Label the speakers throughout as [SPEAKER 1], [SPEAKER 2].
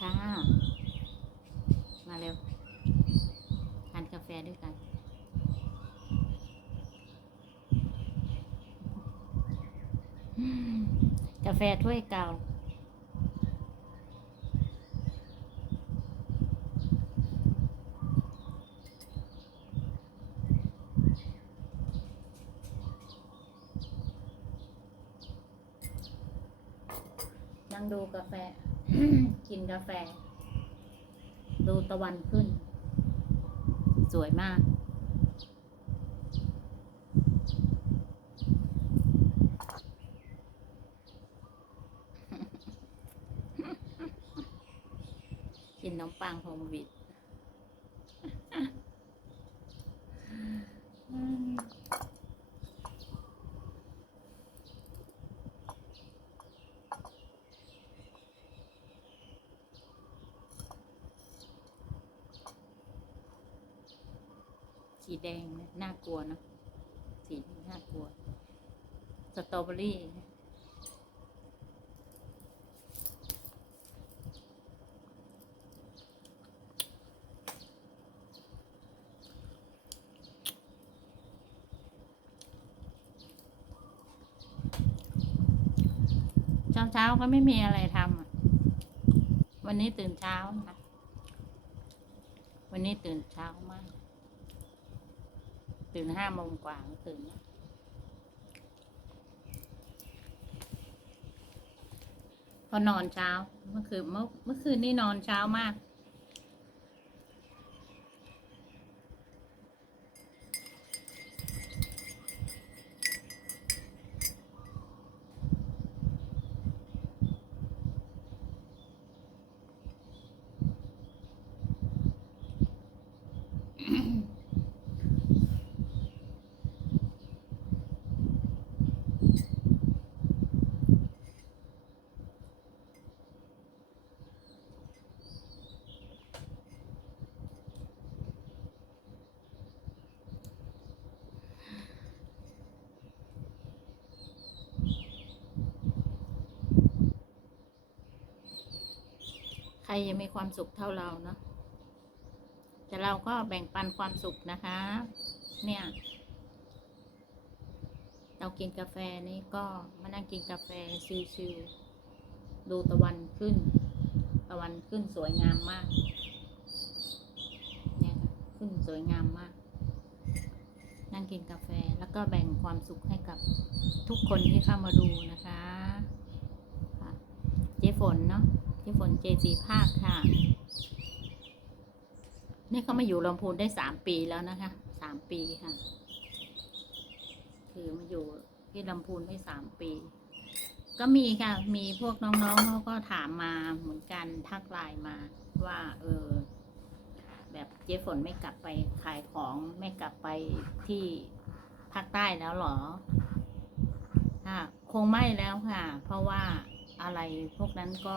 [SPEAKER 1] ค่ะ มาเร็วทานกาแฟด้วยกัน กาแฟถ้วยเก่านั่งดูกาแฟ กินกาแฟ ดูตะวันขึ้น สวยมาก กินน้ำปังโฮมวิด สีแดงน่ากลัวนะสีนี้น่ากลัว สตรอเบอรี่เช้าเช้าๆก็ไม่มีอะไรทำวันนี้ตื่นเช้านะคะวันนี้ตื่นเช้ามาก ตื่นห้าโมงกว่าก็ตื่นพอนอนเช้า เมื่อคืนเมื่อเมื่อคืนนี่นอนเช้ามาก รยังมีความสุขเท่าเราเนาะแต่เราก็แบ่งปันความสุขนะคะ เนี่ย เรากินกาแฟนี่ก็มานั่งกินกาแฟชิวๆดูตะวันขึ้น ตะวันขึ้นสวยงามมาก เนี่ยค่ะขึ้นสวยงามมาก นั่งกินกาแฟแล้วก็แบ่งความสุขให้กับทุกคนที่เข้ามาดูนะคะ เจ๊ฝนเนาะ ที่ฝนเจจีภาคค่ะ นี่เขามาอยู่ลำพูนได้สามปีแล้วนะคะสามปีค่ะ คือมาอยู่ที่ลำพูนได้สามปี ก็มีค่ะ มีพวกน้องๆเขาก็ถามมาเหมือนกันทักไลน์มาว่า เออ แบบเจ๊ฝนไม่กลับไปขายของไม่กลับไปที่ภาคใต้แล้วหรอค่ะคงไม่แล้วค่ะ เพราะว่าอะไรพวกนั้นก็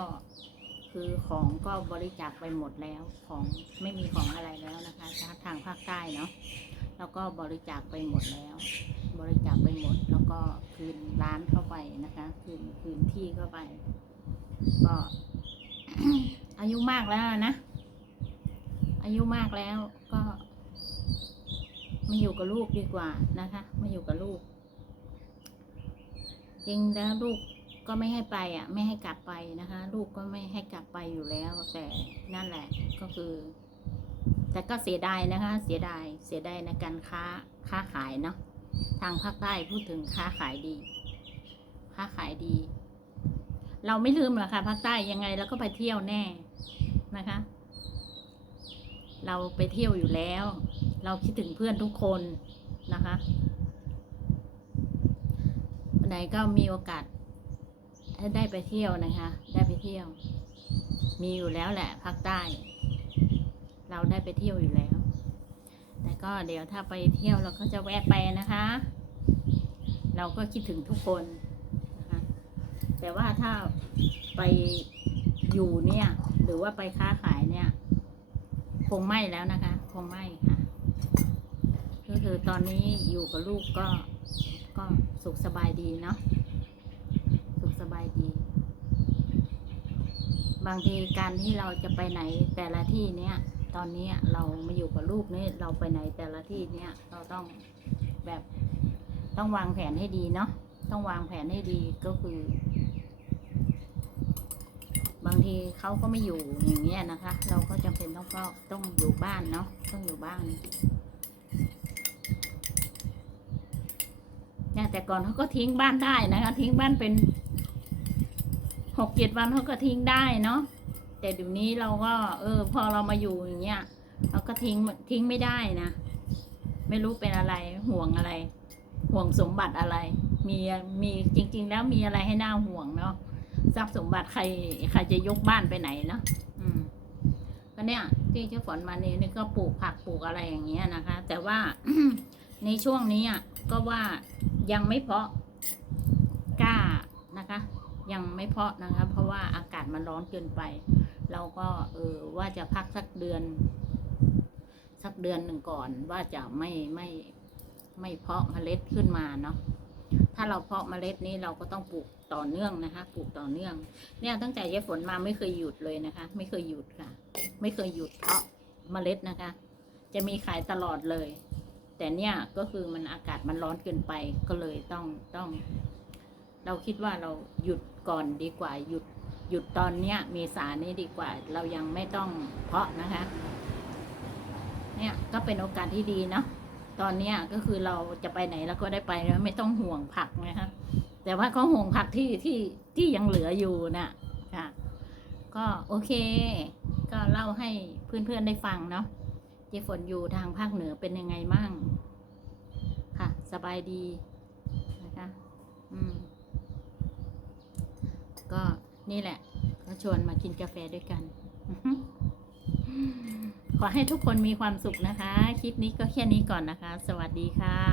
[SPEAKER 1] คือของก็บริจาคไปหมดแล้วของไม่มีของอะไรแล้วนะคะทางภาคใต้เนาะแล้วก็บริจาคไปหมดแล้ว บริจาคไปหมด แล้วก็คืนร้านเข้าไปนะคะคืนคืนที่เข้าไป ก็อายุมากแล้วนะ อายุมากแล้วก็มาอยู่กับลูกดีกว่านะคะมาอยู่กับลูก จริงแล้วลูก ก็ไม่ให้ไปอะ ไม่ให้กลับไปนะคะ ลูกก็ไม่ให้กลับไปอยู่แล้ว แต่นั่นแหละก็คือ แต่ก็เสียดายนะคะ เสียดายเสียดายในการค้าค้าขายเนาะทางภาคใต้พูดถึงค้าขายดี ค้าขายดี เราไม่ลืมหรอกค่ะภาคใต้ยังไงเราก็ไปเที่ยวแน่นะคะ เราไปเที่ยวอยู่แล้ว เราคิดถึงเพื่อนทุกคนนะคะวันไหนก็มีโอกาส ให้ได้ไปเที่ยวนะคะ ได้ไปเที่ยว มีอยู่แล้วแหละภาคใต้ เราได้ไปเที่ยวอยู่แล้ว แต่ก็เดี๋ยวถ้าไปเที่ยวเราก็จะแวะไปนะคะ เราก็คิดถึงทุกคนนะคะแต่ว่าถ้าไปอยู่เนี่ย หรือว่าไปค้าขายเนี่ย คงไม่แล้วนะคะ คงไม่ค่ะ ก็คือตอนนี้อยู่กับลูกก็ก็สุขสบายดีเนาะ สบายดี บางทีการที่เราจะไปไหนแต่ละที่เนี้ยตอนนี้เรามาอยู่กับลูกนี่เราไปไหนแต่ละที่เนี้ยเราต้องแบบต้องวางแผนให้ดีเนาะต้องวางแผนให้ดีก็คือ บางทีเขาก็ไม่อยู่อย่างเงี้ยนะคะ เราก็จำเป็นต้องก็ต้องอยู่บ้านเนาะต้องอยู่บ้านเนี่ยแต่ก่อนเขาก็ทิ้งบ้านได้นะคะ ทิ้งบ้านเป็น หกเจ็ดวันเขาก็ทิ้งได้เนาะแต่เดี๋ยวนี้เราก็เออ พอเรามาอยู่อย่างเงี้ยเราก็ทิ้งทิ้งไม่ได้นะ ไม่รู้เป็นอะไรห่วงอะไร ห่วงสมบัติอะไร มีมีจริง ๆ แล้วมีอะไรให้น่าห่วงเนาะทรัพย์สมบัติใครใครจะยกบ้านไปไหนเนาะอืมก็เนี่ยที่เจ้าฝนมานี่นี่ก็ปลูกผักปลูกอะไรอย่างเงี้ยนะคะ แต่ว่าในช่วงนี้อะก็ว่ายังไม่เพาะกล้านะคะ ยังไม่เพาะนะคะ เพราะว่าอากาศมันร้อนเกินไป เราก็เออว่าจะพักสักเดือน สักเดือนหนึ่งก่อนว่าจะไม่ไม่ไม่เพาะเมล็ดขึ้นมาเนาะถ้าเราเพาะเมล็ดนี้เราก็ต้องปลูกต่อเนื่องนะคะ ปลูกต่อเนื่อง เนี่ยตั้งแต่ยายฝนมาไม่เคยหยุดเลยนะคะ ไม่เคยหยุดค่ะ ไม่เคยหยุดเพาะเมล็ดนะคะ จะมีขายตลอดเลย แต่เนี่ยก็คือมันอากาศมันร้อนเกินไปก็เลยต้องต้อง เราคิดว่าเราหยุดก่อนดีกว่าหยุดหยุดตอนเนี้ยเมษานี้ดีกว่า เรายังไม่ต้องเพาะนะคะ เนี่ยก็เป็นโอกาสที่ดีเนาะตอนเนี้ยก็คือเราจะไปไหนเราก็ได้ไปแล้วไม่ต้องห่วงผักนะคะแต่ว่าก็ห่วงผักที่ที่ที่ยังเหลืออยู่น่ะค่ะ ก็โอเค ก็เล่าให้เพื่อนๆได้ฟังเนาะเจฝนอยู่ทางภาคเหนือเป็นยังไงมั่งค่ะ สบายดีนะคะ อืม ก็ นี่แหละก็ชวนมากินกาแฟด้วยกัน ขอให้ทุกคนมีความสุขนะคะ คลิปนี้ก็แค่นี้ก่อนนะคะ สวัสดีค่ะ